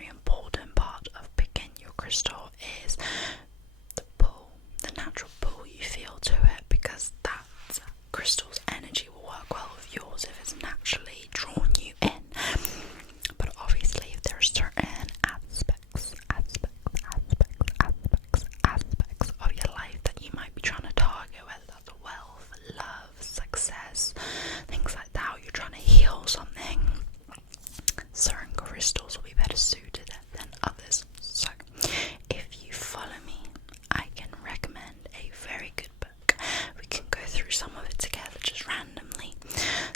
very important part of picking your crystal is the pull, the natural pull you feel to it, because that crystal's energy will work well with yours if it's naturally drawn you in. But obviously, if there are certain aspects of your life that you might be trying to target, whether that's wealth, love, success, things like that, or you're trying to heal something, certain crystals will be better suited than others. So, if you follow me, I can recommend a very good book. We can go through some of it together just randomly,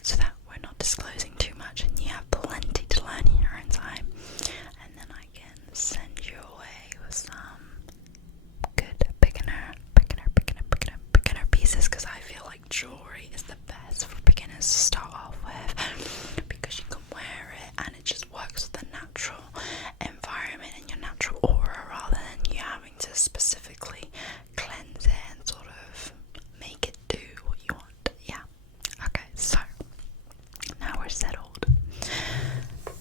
so that we're not disclosing too much and you have plenty to learn in your own time. And then I can send you away with some good beginner pieces, because I feel like jewelry is the best for beginners to start off with, because you can wear it and it just works with the natural environment and your natural aura, rather than you having to specifically cleanse it and sort of make it do what you want. Yeah. Okay, so now we're settled.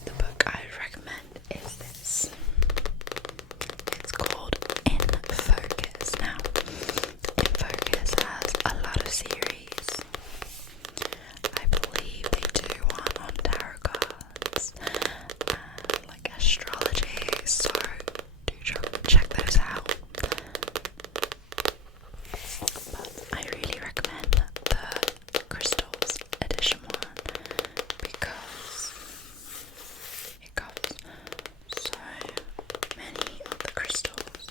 The book I recommend is this. It's called In Focus. Now, In Focus has a lot of series. I believe they do one on tarot cards and like astrology, so do check those out. But I really recommend the Crystals edition one, because it covers so many of the crystals,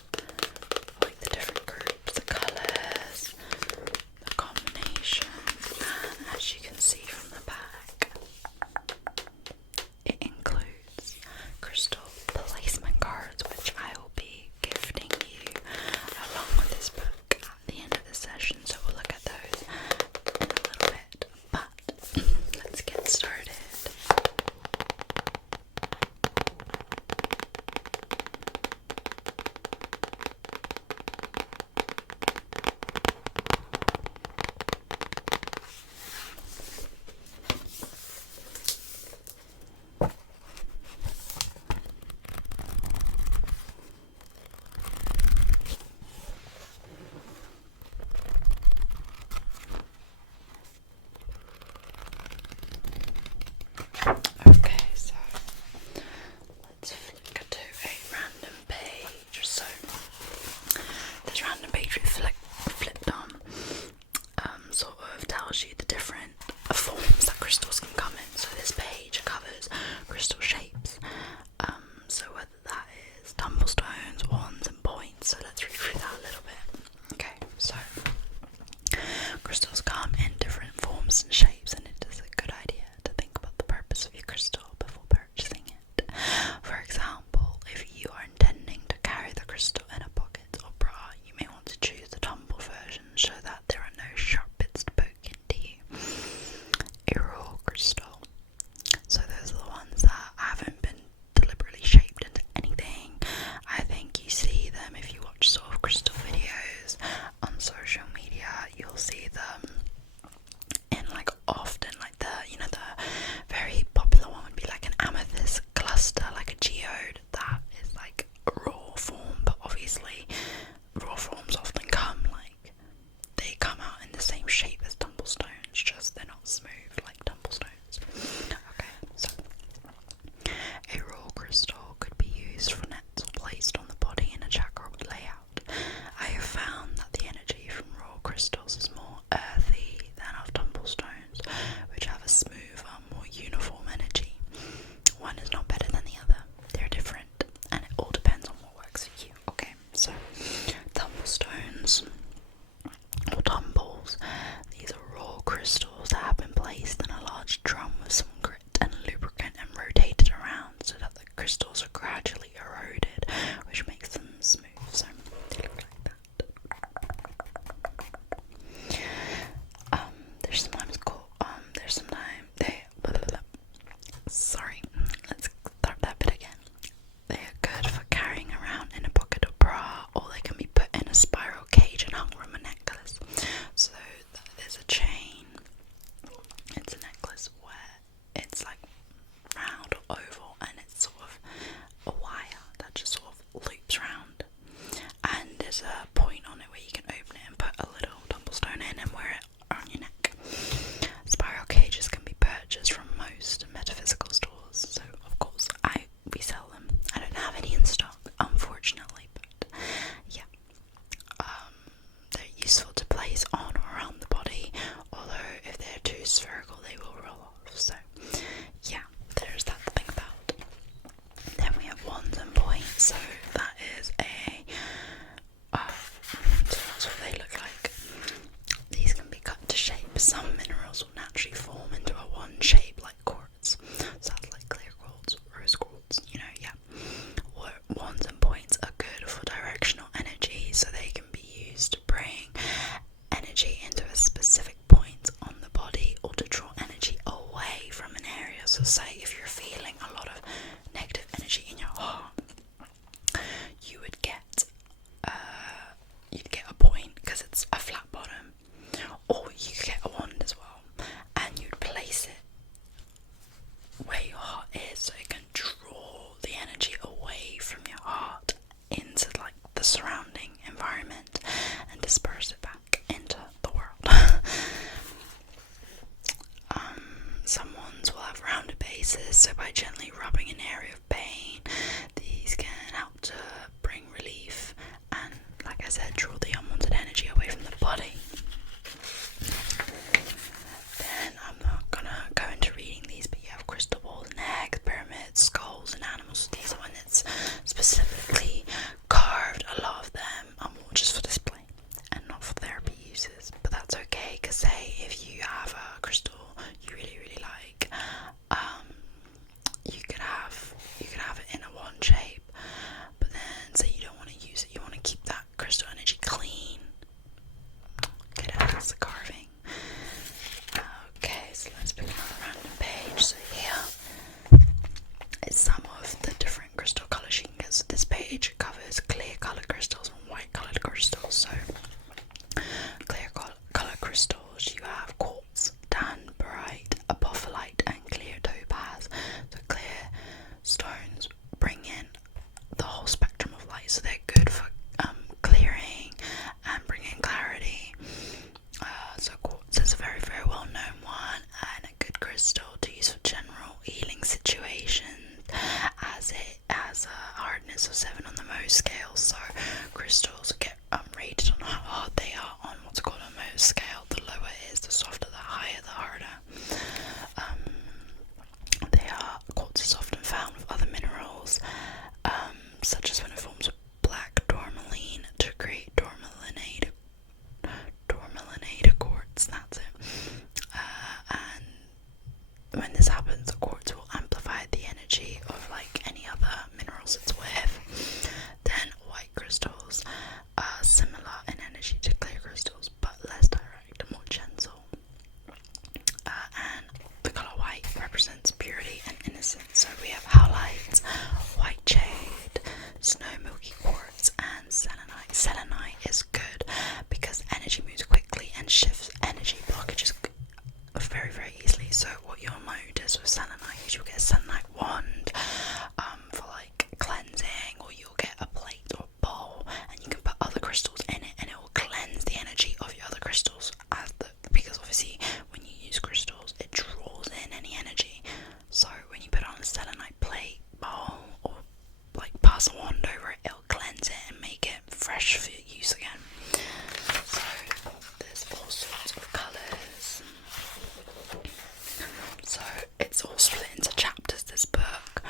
like the different groups, the colours, the combinations, and as you can see from the back, it includes crystal placement cards, which I will be gifting you along with this book at the end of the session, so we'll look at those in a little bit. But let's get started. Okay, so let's flick to a random page. So this random page we flipped on sort of tells you the different forms that crystals can come in. So this page covers crystal shapes, so whether that is tumblestones, wands and points. So let's read through that a little bit. Okay, so crystals come in different forms and shapes, and it is a good idea to think about the purpose of your crystal before purchasing it. For example, if you are intending to carry the crystal in a pocket or bra, you may want to choose the tumble version so that there are no sharp bits to poke into you. A raw crystal. So those are the ones that haven't been deliberately shaped into anything. I think you see them if you watch sort of crystal videos on social media. You'll see them in like often like the very popular one would be like an amethyst cluster, like a geode. That is like a raw form, but obviously raw forms often they come out in the same shape as tumblestones, just they're not smooth like tumblestones. Okay, so a raw crystal could be used for nets or placed on the body in a chakra layout. I have found that the energy from raw crystals is more earthy than of tumblestones, which have a smoother, more uniform energy. One is not better than the other. They're different, and it all depends on what works for you. Okay, so tumblestones or tumbles. These are raw crystals that have been placed in a large drum with some grit and lubricant and rotated around so that the crystals are gradually eroded, which makes them smooth. So they look like that. There's sometimes called sorry, let's start that bit again. They are good for carrying around in a pocket or bra, or they can be put in a spiral cage and hung from a necklace. So there's a chain. It's a necklace where it's like round or oval, and it's sort of a wire So that is so that's what they look like. These can be cut to shape. Some minerals will naturally form into a one shape like quartz. So that's like clear quartz, rose quartz, yeah. Wands and points are good for directional energy, so they can be used to bring energy into a specific point on the body or to draw energy away from an area. So say if you're feeling a lot of negative energy in your heart, you would get a point because it's a flat bottom, or you could get a wand as well, and you'd place it where your heart is so it can draw the energy away from your heart into like the surrounding environment and disperse it back into the world. Some wands will have rounded bases, so by gently rubbing an area of pain, these can help to bring relief and, like I said, draw the unwanted energy away from the body. Then I'm not gonna go into reading these, but you have crystal balls and eggs, pyramids, skulls, and animals. These are when it's specifically carved. A lot of them are more just for display and not for therapy uses, but that's okay, because say if you have a crystal you really like, you could have it in a one shape, but then say you don't want to use it, you want to keep that crystal energy clean, get it out of the carving. Okay, so let's pick another random page. So here is some of the different crystal colours you can get. So this page covers clear coloured crystals and white coloured crystals. So clear colour crystals, you have quartz, danburite, apophyllite, and clear topaz. So clear stones bring in the whole spectrum of light, so they're good for clearing and bringing clarity. So quartz is a very well known one and a good crystal to use for general healing situations, as it has a hardness of 7 on the Mohs scale. So crystals get rated on how hard they are on what's called a Mohs scale. The lower it is, the softer; the higher, the harder. Quartz is often found with other minerals, such as when it forms with black tourmaline to create tourmalinated quartz. That's it. And when this happens, the quartz will amplify the energy of like any other minerals it's with. Then white crystals are similar in energy to clear crystals, but less direct and more gentle. And the colour white represents purity and innocence. So we have howlite, white jade, snow milky quartz, and selenite. Selenite is good because energy moves quickly and shifts energy blockages very easily. So what you'll notice with selenite is you'll get a selenite wand for like cleansing, or you'll get a plate or bowl and you can put other crystals in it and it will cleanse the energy of your other crystals, because obviously when you use crystals it draws in any energy. So when you put on a selenite plate, bowl, or like pass a wand over it, it'll cleanse it and make it fresh for use again. So there's all sorts of colours. So it's all split into chapters, this book,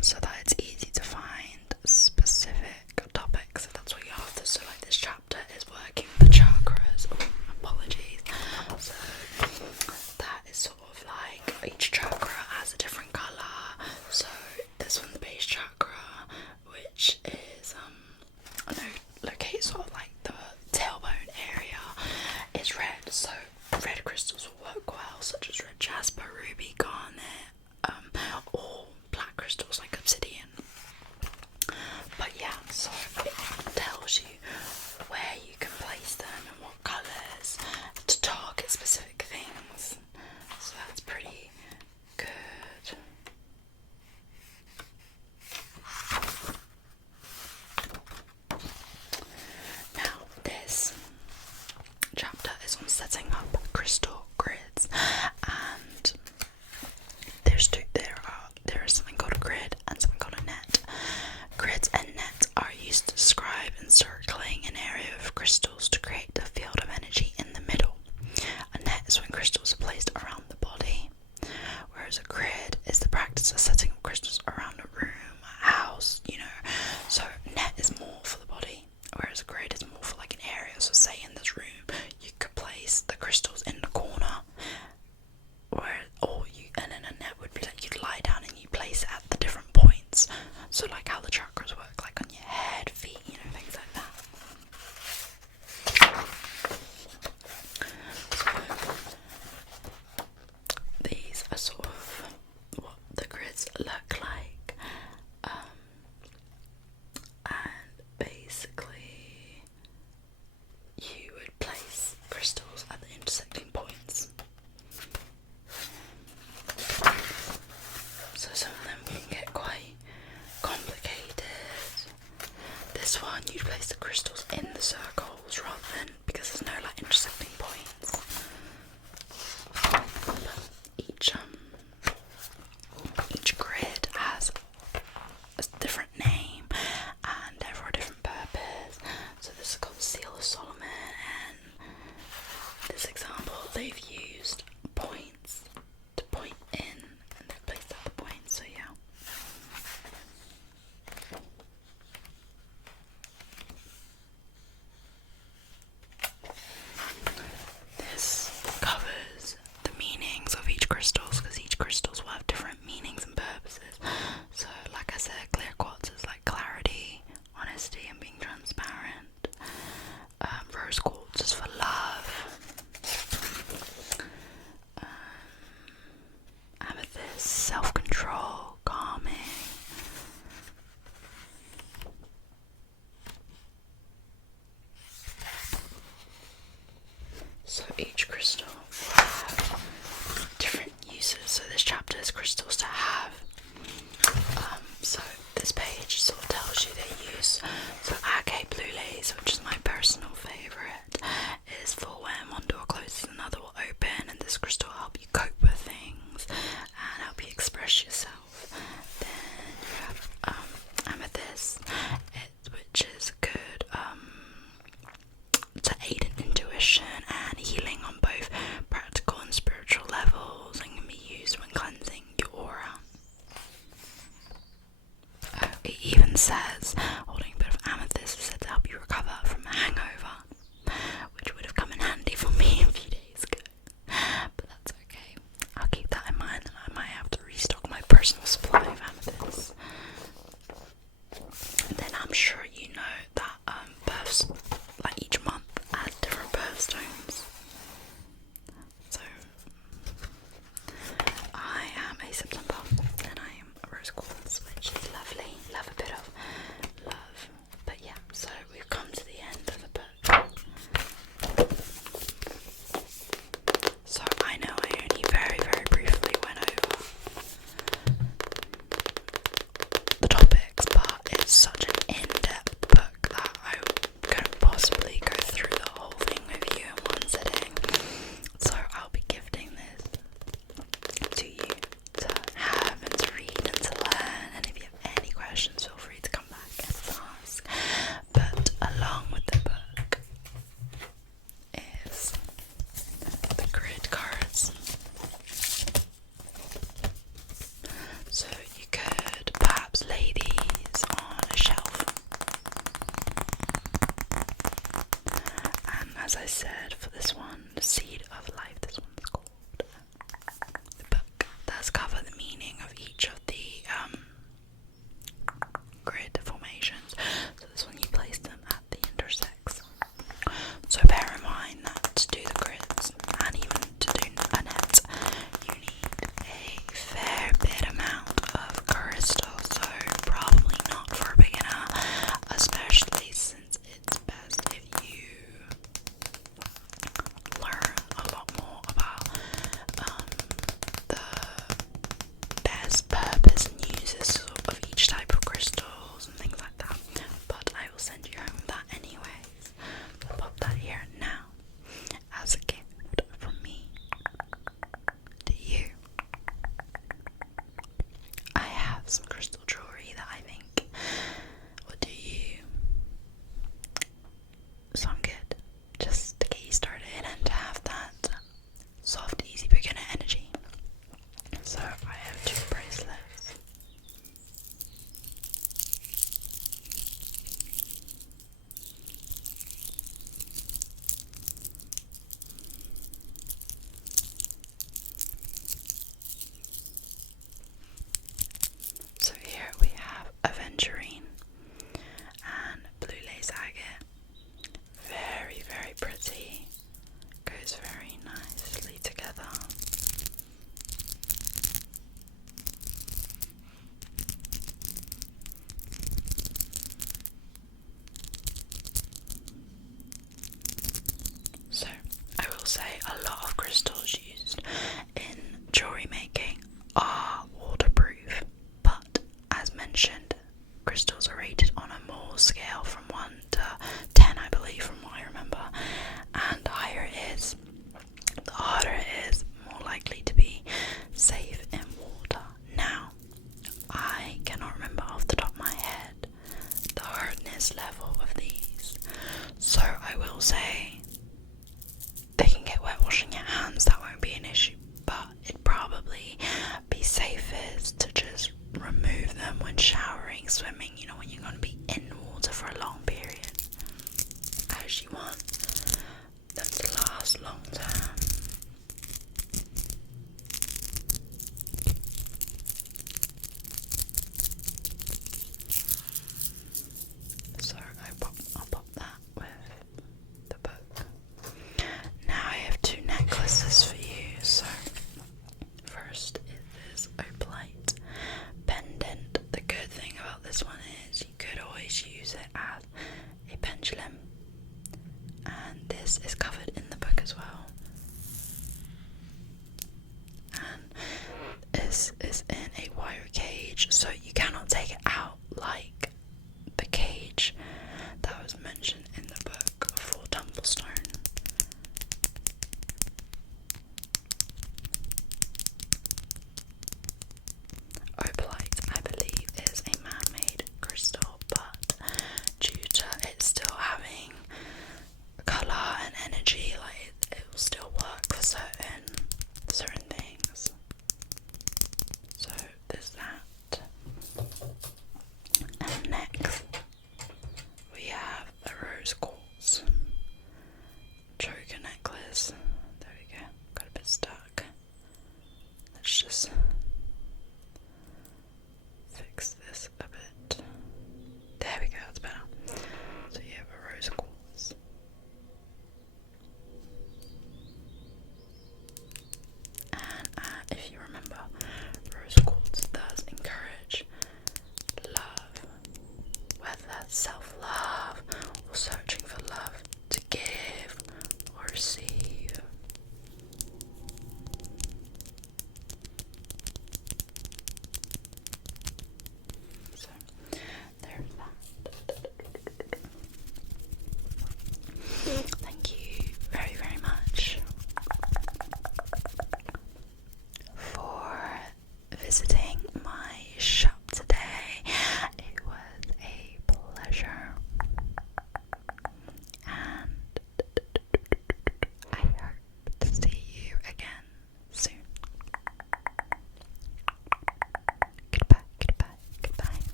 so that it's easy to find specific topics if that's what you're after. So like this chapter is working with the chakras. Apologies. So that is sort of like each chakra has a different colour. So this one's the base chakra, which is located sort of like the tailbone area, is red. So red crystals will work well, such as red jasper, ruby, garnet, or black crystals like obsidian. But yeah, so it tells you where you can place them and what colours to target specific things. So that's pretty good. Now this chapter is on setting up crystal grids, and there is something called a grid and something called a net. Grids and nets are used to describe encircling an area of crystals to create a field of energy in the middle. A net is when crystals are placed around the body, whereas a grid is the practice of setting up crystals around a room, a house, So like how the chakras work, like on your head, feet, you know, things like that. So these are sort of what the grids look like. And basically you would place crystals at the intersecting points. So some of them can get quite complicated. This one, you'd place the crystals in the circles rather than, because there's no like intersecting points. But each grid has a different name and they're for a different purpose. So this is called Seal of Solomon, and this example they've used points to point in and they've placed at the points, so yeah. This covers the meanings of each crystals, because each crystals will have different meanings and purposes. So like I said, clear quartz is like clarity, honesty and being transparent. Rose quartz is for love. Amethyst, self-control, calming. So each crystal will have different uses. So this chapter is crystals to have. So this page sort of tells you their use. So agate blue lace, which is my personal favourite, is for when one door closes another will open, and this crystal will help you cope with things and help you express yourself. Then you have amethyst, which is good to aid in intuition and healing on both practical and spiritual levels, and can be used when cleansing your aura. It even says holding a bit of amethyst is said to help you recover from a hangover, which would have come in handy for me a few days ago. But that's okay. I'll keep that in mind, and I might have to restock my personal supply of amethyst. Then I'm sure you know that births, like each month, has different birthstones. So I am a September, and I am a rose quartz, which is lovely. Love a bit of love. But yeah, so we've come to the end of the book. So I know I only very, very briefly went over the topics, but it's such an in-depth book that I couldn't possibly go through the whole thing with you in one sitting. So I'll be gifting this to you to have and to read and to learn, and if you have any questions, feel free to come back and ask. But along with the book is the grid cards. So you could perhaps lay these on a shelf. And as I said, for this one, the Seed of Life, this one's called. The book does cover the meaning of each of the grid formations. So this one, you place them at the intersects. So bear in mind that to do the grids, and even to do a net, you need a fair bit amount of crystal. So probably not for a beginner, especially since it's best if you crystals are rated on a Mohs scale from 1 to 10, I believe, from what I remember. And the higher it is, the harder it is, more likely to be safe in water. Now, I cannot remember off the top of my head the hardness level of these, so I will say they can get wet washing your hands, that won't be an issue, but it'd probably be safest to just remove them when showering, swimming, you know, when you're going to be in water for a long period, as you want them to last long term. So I'll pop that with the book. Now I have 2 necklaces for you. So first is this opalite pendant. The good thing about this one is you could always use it as a pendulum, and this is covered in the book as well. And this is in a wire cage, so you